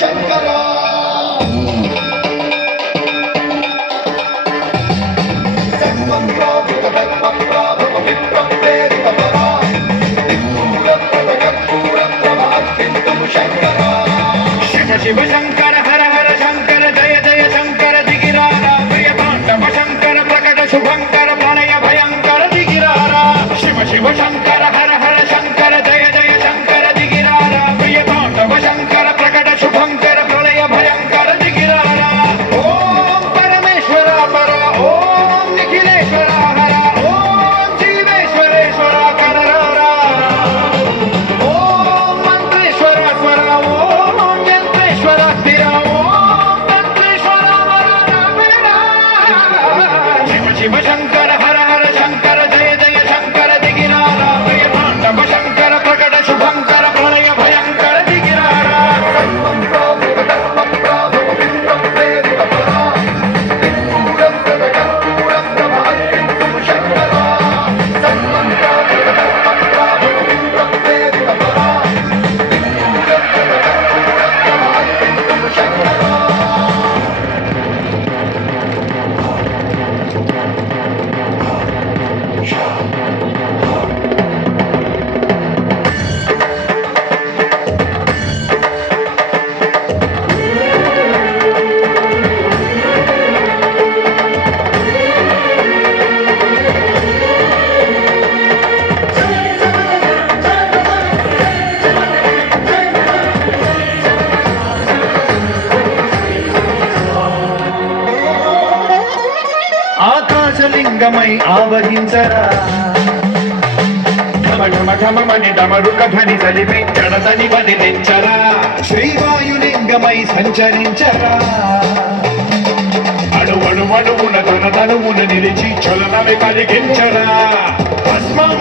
శంకరా శివ శంకర హర హర శంకర జయ జయ శంకర దిగిరారా ప్రియ తాండవ శంకర ప్రకట శుభంకర ప్రళయ భయంకర దిగిరారా శివ శివ శంకర హర హర శంకర జయ జయ శంకర దిగిరారా ప్రియ తాండవ శంకర ప్రకట శుభంకర ప్రళయ భయంకర దిగిరారా ఓం పరమేశ్వర పర ఓం నిఖిలేశ్వర హర ఓం జీవేశ్వరేశ్వర కరరారా ఓం మంత్రేశ్వర స్వర ఓం యంత్రేశ్వర స్థిర ఓం తంత్రేశ్వర శివ శివ శంకర హర హర శంకర జయ జయ శంకర దిగిరారా ప్రియ తాండవ శంకర ప్రకట శుభంకర ప్రళయ భయంకర దిగిరారా ఆకాశలింగమై ఆవహించరా ఢమఢమఢమని డమరుక ధ్వని సలిపి జడదని బదిలించరా శ్రీవాయులింగమై సంచరించరా అణువణువున తన తనువును నిలిచి చలనమి కలిగించరా భస్మం